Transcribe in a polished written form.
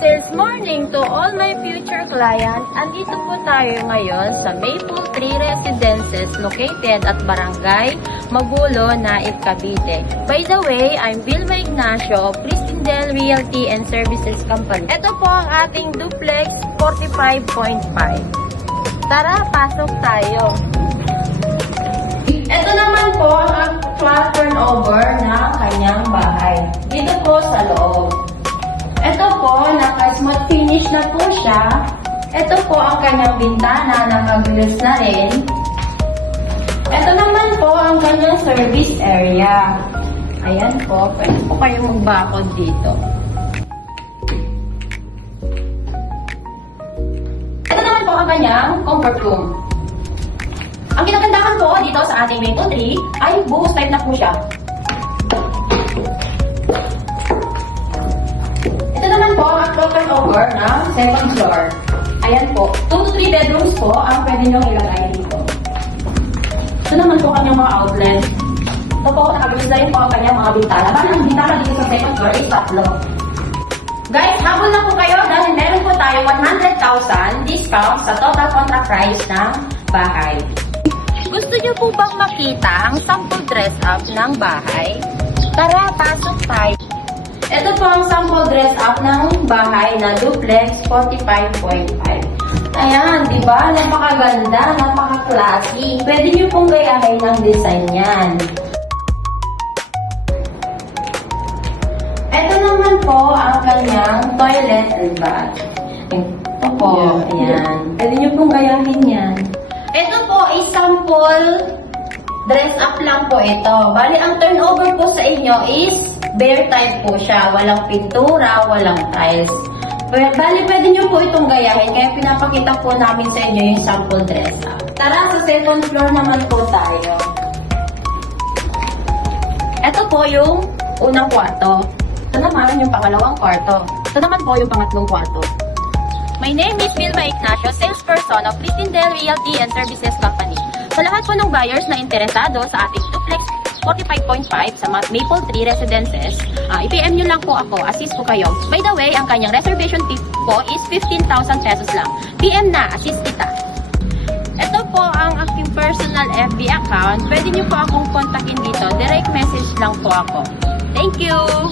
Sales morning to all my future clients. Andito po tayo ngayon sa Maple Tree Residences located at Barangay Magulo, Naik, Cavite. By the way, I'm Vilma Ignacio of Cristindel Realty and Services Company. Ito po ang ating duplex 45.5. Tara, pasok tayo. Ito naman po ang actual turnover ng kanyang bahay. Dito po sa loob. Ito po, naka-smooth finish na po siya. Ito po ang kanyang bintana, naka-glass na rin. Ito naman po ang kanyang service area. Ayan po, pwede po kayong magbakod dito. Ito naman po ang kanyang comfort room. Ang kinagandahan po dito sa ating Maple Tree ay buhos type na po siya. Ito naman po ang turnover ng second floor. Ayan po, 2 to 3 bedrooms po ang pwede nyo ilagay dito. Ito naman po kanyang mga outlet. Ito po, nakabigis na rin po ang kanyang mga bintana. Bali ang bintana dito sa second floor is tatlo. Guys, habol na po kayo dahil meron po tayo 100,000 discount sa total contract price ng bahay. Gusto nyo po bang makita ang sample dress up ng bahay? Tara, pasok tayo. Ito po ang sample dress up ng bahay na duplex 45.5. Ayan, di ba? Napakaganda, napaka-classy. Pwede nyo pong gayahin ang design yan. Ito naman po ang kanyang toilet and bath. Ito po, ayan. Pwede nyo pong gayahin yan. Ito po is sample dress up lang po ito. Bali, ang turnover po sa inyo is bare type po siya. Walang pintura, walang tiles. Bali, pwede nyo po itong gayahin. Kaya pinapakita po namin sa inyo yung sample dress up. Tara, sa second floor naman po tayo. Ito po yung unang kwarto. Ito naman yung pangalawang kwarto. Ito naman po yung pangatlong kwarto. My name is Vilma Ignacio, salesperson of Cristindel Realty and Services Company. Sa lahat po ng buyers na interesado sa ating duplex 45.5 sa Maple Tree Residences, i-PM nyo lang po ako, assist ko kayo. By the way, ang kanyang reservation fee po is 15,000 pesos lang. PM na, assist kita. Ito po ang aking personal FB account. Pwede nyo po akong kontakin dito. Direct message lang po ako. Thank you!